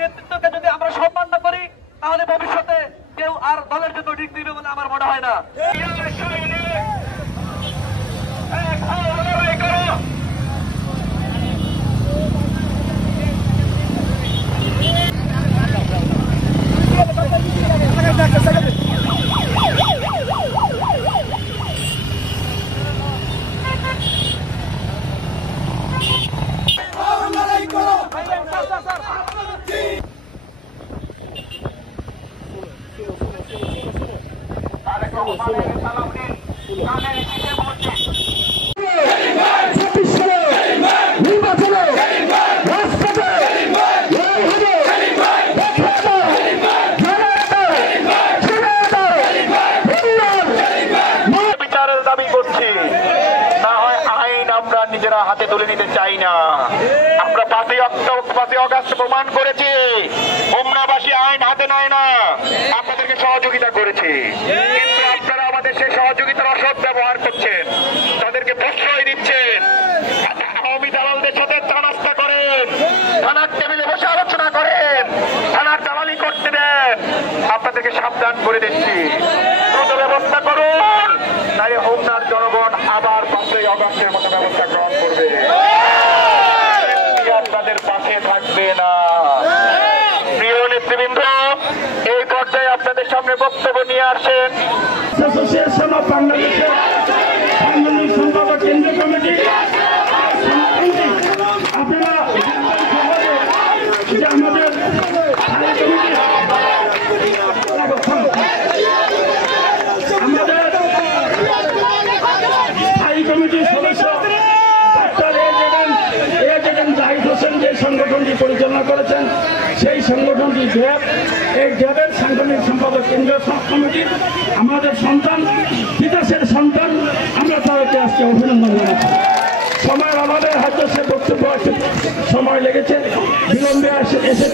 নেতৃত্বকে যদি আমরা সম্মান না করি তাহলে ভবিষ্যতে কেউ আর দলের জন্য ঠিক দিবে বলে আমার মনে হয় না। নিজেরা হাতে তুলে নিতে চাই না। আমরা 5ই অগাস্ট প্রমাণ করেছি হোমনাবাসী আইন হাতে নেয় না, আপনাদেরকে সহযোগিতা করেছি, কিন্তু আপনারা আমাদের সেই সহযোগিতার অসৎ ব্যবহার করছেন, তাদেরকে প্রশ্রয় দিচ্ছেন, আওয়ামী দালালদের সাথে চা-নাস্তা করেন, থানার টেবিলে বসে আলোচনা করেন, থানার দালালি করতে দেন। আপনাদেরকে সাবধান করে দিচ্ছি, দ্রুত ব্যবস্থা করুন, নাহলে হোমনার জনগণ আবার 5ই অগাস্টের মতো ব্যবস্থা গ্রহণ করবে, আপনাদের পাশে থাকবে না। প্রিয় নেতৃবৃন্দ, এই পর্যায়ে আপনাদের সামনে বক্তব্য নিয়ে আসেন অ্যাসোসিয়েশন অফ বাংলাদেশের সাংগঠনিক সম্পাদক কেন্দ্রীয় কমিটি। আপনারা যে আমাদের স্থায়ী কমিটির সদস্য যে সংগঠনটি পরিচালনা করেছেন, সেই সংগঠনটি জ্যাব, এই জ্যাবের সাংগঠনিক সম্পাদক কেন্দ্রীয় কমিটির আমাদের সন্তান, তিতাসের সন্তান, আমরা তাদেরকে আজকে অভিনন্দন জানাচ্ছি। সময়ের অভাবে হয়তো সে বক্তব্য সময় লেগেছে, বিলম্বে এসেছে।